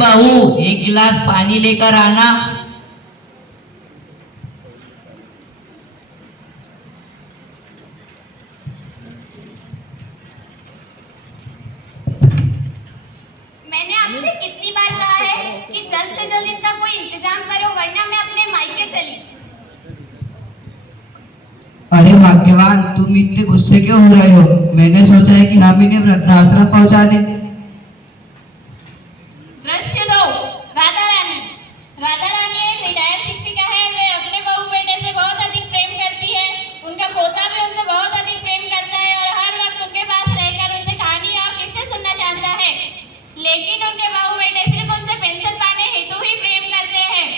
बहू, एक गिलास पानी लेकर आना। मैंने आपसे कितनी बार कहा है कि जल्द से जल्द इनका कोई इंतजाम करो, वरना मैं अपने मायके चली। अरे भाग्यवान, तुम इतने गुस्से क्यों हो रहे हो? मैंने सोचा है कि हम इन्हें वृद्धाश्रम पहुंचा दें। दृश्य दो। राधा रानी। राधा रानी एक रिटायर्ड शिक्षिका है। वे अपने बहू बेटे से बहुत अधिक प्रेम करती है। उनका पोता भी उनसे बहुत अधिक प्रेम करता है और हर वक्त उनके पास रहकर उनसे कहानी और किस्से सुनना चाहता है। लेकिन उनके बहू बेटे सिर्फ उनसे पेंशन पाने हेतु ही प्रेम करते हैं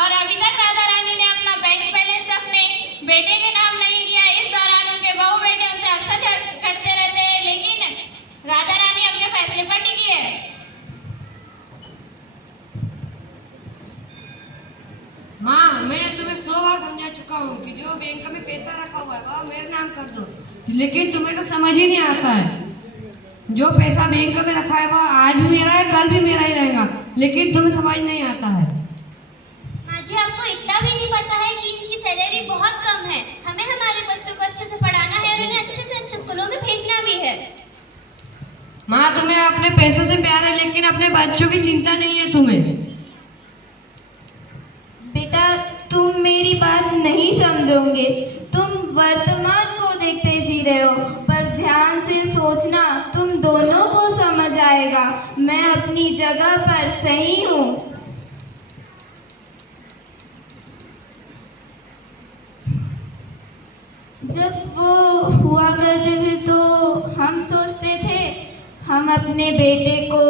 और अभी तक राधा रानी ने अपना बैंक बैलेंस अपने बेटे के नाम नहीं किया। इस दौरान उनके बहू बेटे उनसे अक्सर करते रहते हैं, लेकिन राधा रानी अपने फैसले पर टिकी है। माँ, मैंने तुम्हें 100 बार समझा चुका हूँ कि जो बैंक में पैसा रखा हुआ है वो मेरे नाम कर दो, लेकिन तुम्हें तो समझ ही नहीं आता है। जो पैसा बैंक में रखा है वो आज भी मेरा है, कल भी मेरा ही रहेगा, लेकिन तुम्हें समझ नहीं आता है। माँ जी, आपको इतना भी नहीं पता है कि इनकी सैलरी बहुत कम है। हमें हमारे बच्चों को अच्छे से पढ़ाना है और उन्हें अच्छे से अच्छे स्कूलों में भेजना भी है। माँ, तुम्हें अपने पैसों से प्यार है, लेकिन अपने बच्चों की चिंता नहीं है तुम्हें। बेटा, तुम मेरी बात नहीं समझोगे। तुम वर्तमान को देखते जी रहे हो, पर ध्यान से सोचना, तुम दोनों को समझ आएगा। मैं अपनी जगह पर सही हूँ। जब वो हुआ करते थे तो हम सोचते थे हम अपने बेटे को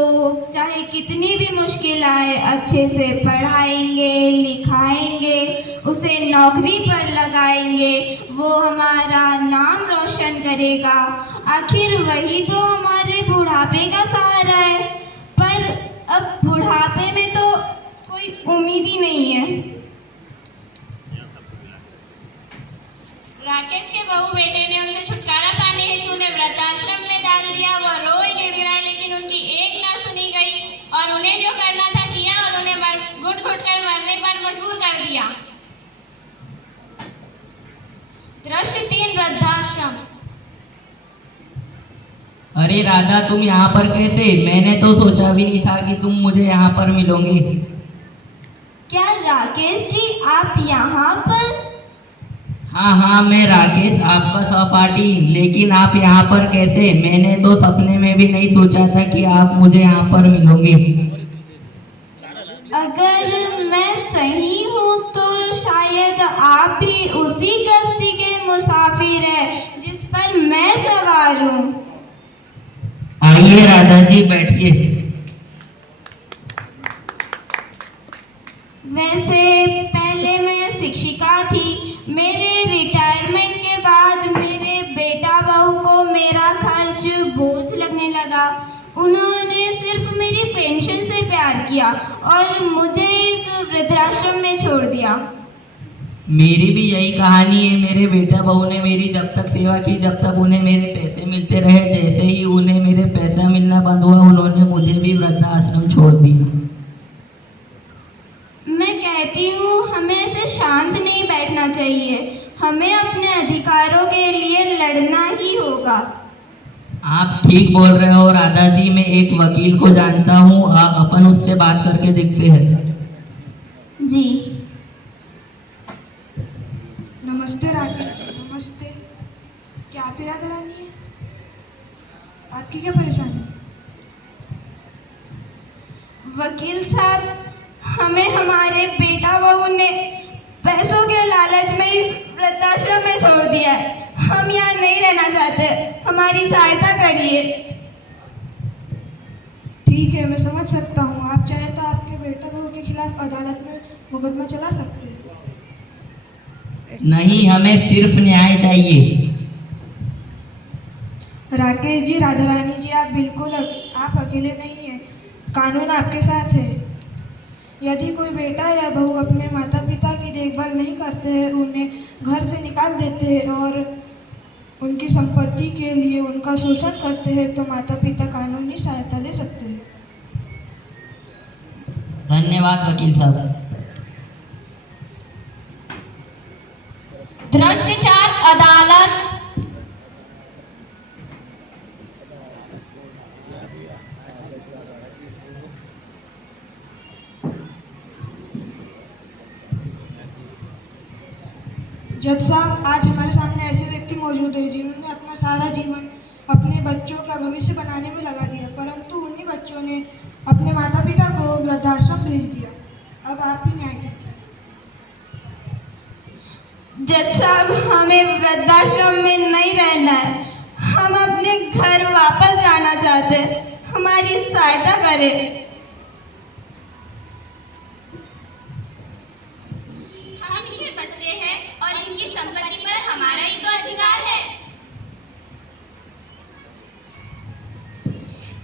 चाहे कितनी भी मुश्किल आए अच्छे से पढ़ाएंगे, लिखाएंगे, उसे नौकरी पर लगाएंगे, वो हमारा नाम रोशन करेगा। आखिर वही तो हमारे बुढ़ापे का सहारा है। पर अब बुढ़ापे में तो कोई उम्मीद ही नहीं है। राकेश के बहू बेटे ने उनसे छुटकारा पाने हेतु उन्हें वृद्धाश्रम में डाल दिया। वह रोए गिड़गिड़ाए, लेकिन उनकी एक ना सुनी गई और उन्हें जो करना था किया और उन्हें घुट घुट कर मरने पर मजबूर कर दिया। दृश्य 3, वृद्धाश्रम। अरे राधा, तुम यहाँ पर कैसे? मैंने तो सोचा भी नहीं था कि तुम मुझे यहाँ पर मिलोगे। क्या राकेश जी, आप यहाँ पर? हाँ हाँ, मैं राकेश, आपका सहपाठी। लेकिन आप यहाँ पर कैसे? मैंने तो सपने में भी नहीं सोचा था कि आप मुझे यहाँ पर मिलोगे। अगर मैं सही हूँ तो शायद आप भी उसी कश्ती के मुसाफिर हैं जिस पर मैं सवार हूँ। आइए राधा जी, बैठिए। वैसे पहले मैं शिक्षिका थी। मेरे रिटायरमेंट के बाद मेरे बेटा बहू को मेरा खर्च बोझ लगने लगा। उन्होंने सिर्फ मेरी पेंशन से प्यार किया और मुझे इस वृद्धाश्रम में छोड़ दिया। मेरी भी यही कहानी है। मेरे बेटा बहू ने मेरी जब तक सेवा की, जब तक उन्हें मेरे पैसे मिलते रहे। जैसे ही उन्हें मेरे पैसा मिलना बंद हुआ, उन्होंने मुझे भी वृद्धाश्रम छोड़ दिया। मैं कहती हूँ हमें ऐसे शांत नहीं बैठना चाहिए। हमें अपने अधिकारों के लिए लड़ना ही होगा। आप ठीक बोल रहे हो राधा जी। मैं एक वकील को जानता हूँ, अपन उससे बात करके देखते हैं। जी। नमस्ते राकेश जी। नमस्ते। क्या आप ही राधा रानी है? आपकी क्या परेशानी है? वकील साहब, हमें हमारे बेटा बहू ने पैसों के लालच में इस वृद्धाश्रम में छोड़ दिया है। हम यहाँ नहीं रहना चाहते, हमारी सहायता करिए। ठीक है, मैं समझ सकता हूँ। आप चाहें तो आपके बेटा बहू के खिलाफ अदालत में मुकदमा चला सकते हैं। नहीं, हमें सिर्फ न्याय चाहिए। राकेश जी, राधा रानी जी, आप अकेले नहीं हैं। कानून आपके साथ है। यदि कोई बेटा या बहू अपने माता पिता की देखभाल नहीं करते हैं, उन्हें घर से निकाल देते हैं और उनकी संपत्ति के लिए उनका शोषण करते हैं, तो माता पिता कानूनी सहायता ले सकते हैं। धन्यवाद वकील साहब। दृश्य 4 अदालत। जज साहब, आज हमारे सामने ऐसे व्यक्ति मौजूद है जिन्होंने अपना सारा जीवन अपने बच्चों का भविष्य बनाने में लगा दिया, परंतु उन्हीं बच्चों ने अपने माता पिता को वृद्धाश्रम भेज दिया। अब आप ही न्याय कीजिए। जज साहब, हमें वृद्धाश्रम में नहीं रहना है, हम अपने घर वापस जाना चाहते हैं, हमारी सहायता करें। हम इनके बच्चे हैं और इनकी संपत्ति पर हमारा ही तो अधिकार है।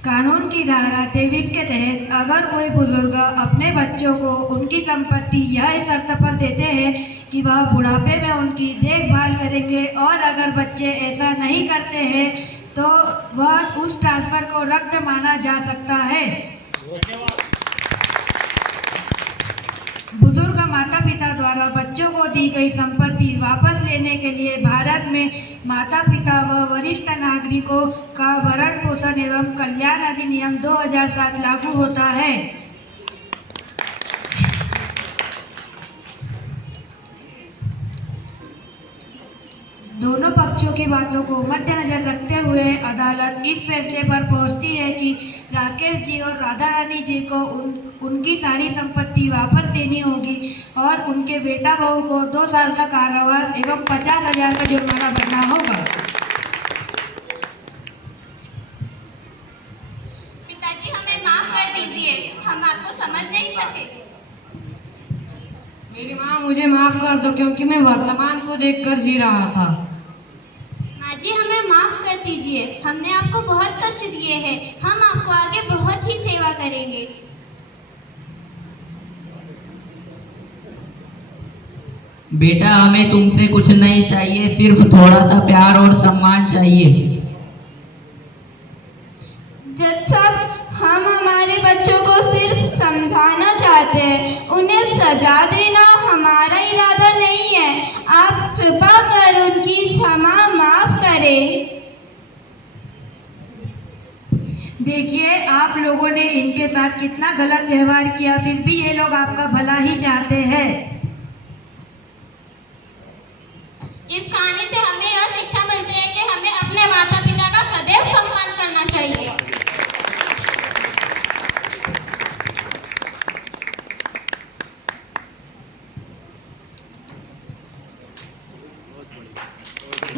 कानून की धारा 23 के तहत अगर कोई बुजुर्ग अपने बच्चों को उनकी संपत्ति यह शर्त पर देते हैं कि वह बुढ़ापे में उनकी देखभाल करेंगे और अगर बच्चे ऐसा नहीं करते हैं तो वह उस ट्रांसफर को रद्द माना जा सकता है। बुजुर्ग माता पिता द्वारा बच्चों को दी गई संपत्ति वापस लेने के लिए भारत में माता पिता व वरिष्ठ नागरिकों का भरण पोषण एवं कल्याण अधिनियम 2007 लागू होता है। दोनों पक्षों की बातों को मद्देनजर रखते हुए अदालत इस फैसले पर पहुंचती है कि राकेश जी और राधा रानी जी को उनकी सारी संपत्ति वापस देनी होगी और उनके बेटा बहू को 2 साल का कारावास एवं 50,000 का जुर्माना भरना होगा। पिताजी, हमें माफ कर दीजिए, हम आपको समझ नहीं सके। मेरी माँ, मुझे माफ कर दो क्योंकि मैं वर्तमान को देखकर जी रहा था। माँ जी, हमें माफ कर दीजिए, हमने आपको बहुत कष्ट दिए हैं, हम आपको आगे बहुत ही सेवा करेंगे। बेटा, हमें तुमसे कुछ नहीं चाहिए, सिर्फ थोड़ा सा प्यार और सम्मान चाहिए। जज साहब, हम हमारे बच्चों को सिर्फ समझाना चाहते हैं, उन्हें सजा देना हमारा इरादा नहीं है। आप कृपा कर उनकी क्षमा माफ करें। देखिए, आप लोगों ने इनके साथ कितना गलत व्यवहार किया, फिर भी ये लोग आपका भला ही चाहते हैं। इस कहानी से हमें यह शिक्षा मिलती है कि हमें अपने माता पिता का सदैव सम्मान करना चाहिए।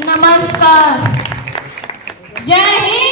नमस्कार। जय हिंद।